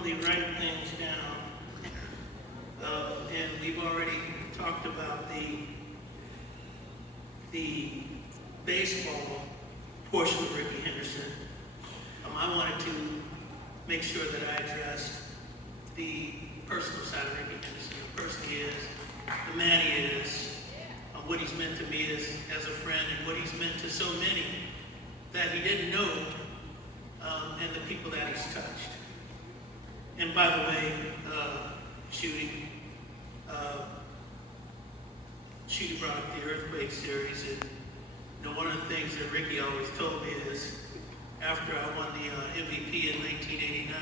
normally write things down, and we've already talked about the baseball portion of Rickey Henderson. I wanted to make sure that I addressed the personal side of Rickey Henderson, the person he is, the man he is, what he's meant to me as a friend, and what he's meant to so many that he didn't know, and the people that he's touched. And by the way, Shooty brought up the earthquake series, and one of the things that Rickey always told me is, after I won the MVP in 1989,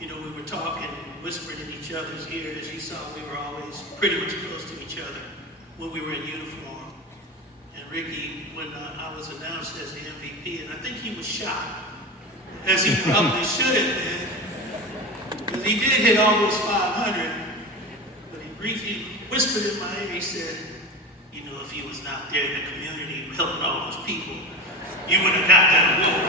we were talking, whispering in each other's ears. He saw we were always pretty much close to each other when we were in uniform. And Rickey, when I was announced as the MVP, and I think he was shocked, as he probably should have been, because he did hit almost 500, but he briefly whispered in my ear, he said, if he was not there in the community helping all those people, you would have got that award.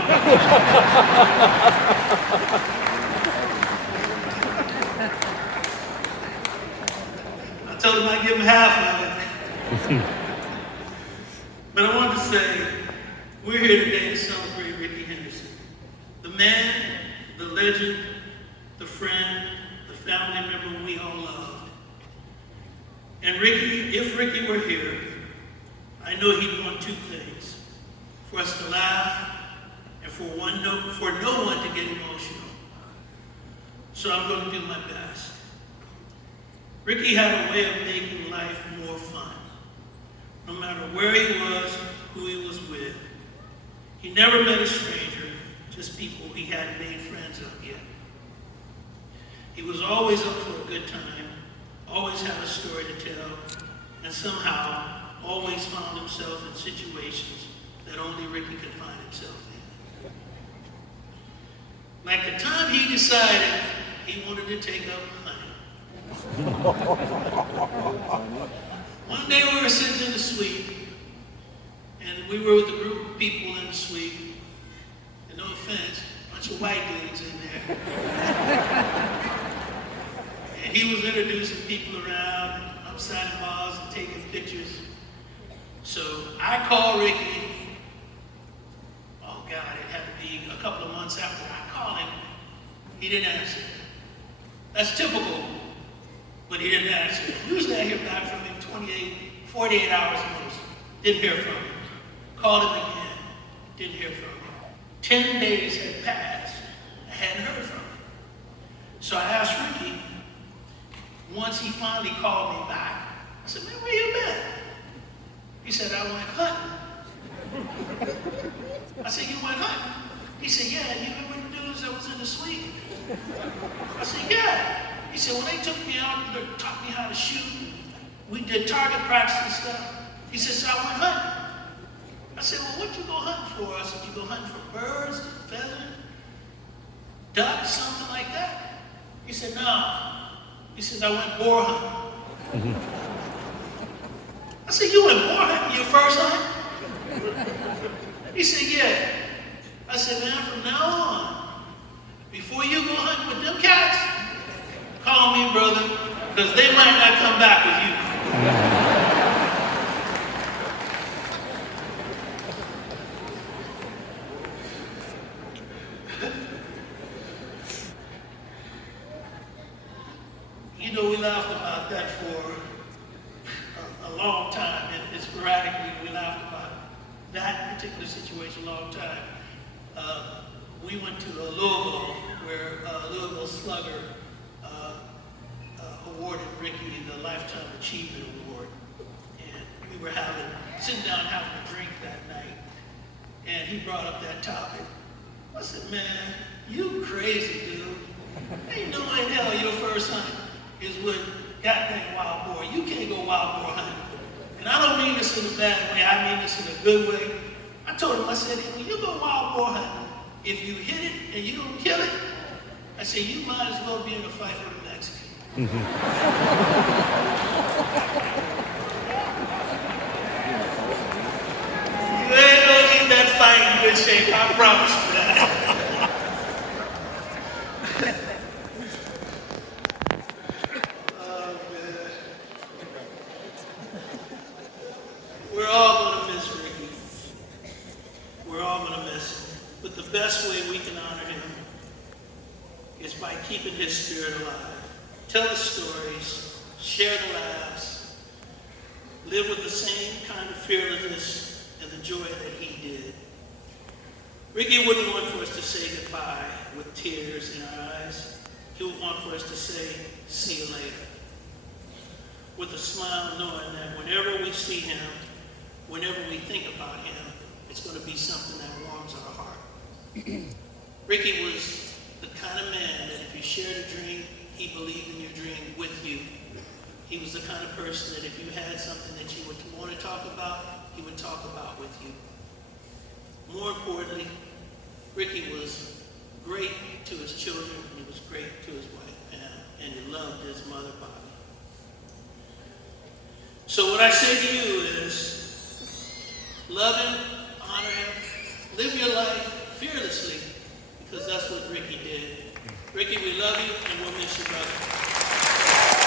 I told him I'd give him half of it. But I wanted to say, we're here today to celebrate Rickey Henderson. The man, the legend, the friend, the family member we all loved. And Rickey, if Rickey were here, I know he'd want two things: for us to laugh, and for no one to get emotional. So I'm going to do my best. Rickey had a way of making life more fun. No matter where he was, who he was with. He never met a stranger, just people he hadn't made friends of yet. He was always up for a good time, always had a story to tell, and somehow always found himself in situations that only Rickey could find himself in. Like the time he decided he wanted to take up hunting. One day we were sitting in the suite, and we were with a group of people in the suite, and no offense, a bunch of white dudes in there. And he was introducing people around, I'm signing balls and taking pictures. So I called Rickey. Oh God, it had to be a couple of months after I called him. He didn't answer. That's typical, but he didn't answer. Usually I hear back from him 48 hours most. Didn't hear from him. Called him again. Didn't hear from him. 10 days had passed. I hadn't heard from him. So I asked Rickey, once he finally called me back, I said, man, where you been? He said, I went hunting. I said, you went hunting? He said, yeah, you remember the dudes that was in the suite? I said, yeah. He said, well, they took me out, they taught me how to shoot. We did target practice and stuff. He said, so I went hunting. I said, well, what you go hunting for? I said, you go hunting for birds, pheasants, ducks, something like that? He said, no. He said, I went boar hunting. I said, you went boar hunting your first hunt? He said, yeah. I said, man, from now on, before you go hunting with them cats, call me brother, because they might not come back with you. We laughed about that for a long time, and sporadically we laughed about that particular situation a long time. We went to Louisville, where Louisville Slugger awarded Rickey the Lifetime Achievement Award, and we were sitting down having a drink that night, and he brought up that topic. I said, man, you crazy, dude. Ain't no way in hell your first hunt is with goddamn wild boar. You can't go wild boar hunting. And I don't mean this in a bad way, I mean this in a good way. I told him, I said, when you go wild boar hunting, if you hit it and you don't kill it, I said, you might as well be in a fight with a Mexican. You ain't gonna get that fight in good shape, I promise you that. by keeping his spirit alive. Tell the stories, share the laughs, live with the same kind of fearlessness and the joy that he did. Rickey wouldn't want for us to say goodbye with tears in our eyes. He would want for us to say, see you later. With a smile, knowing that whenever we see him, whenever we think about him, it's going to be something that warms our heart. Rickey was the kind of man that if you shared a dream, he believed in your dream with you. He was the kind of person that if you had something that you would want to talk about, he would talk about with you. More importantly, Rickey was great to his children, and he was great to his wife, Pam, and he loved his mother, Bobby. So what I say to you is, love him, honor him, live your life fearlessly, because that's what Rickey did. Rickey, we love you, and we'll miss you, brother.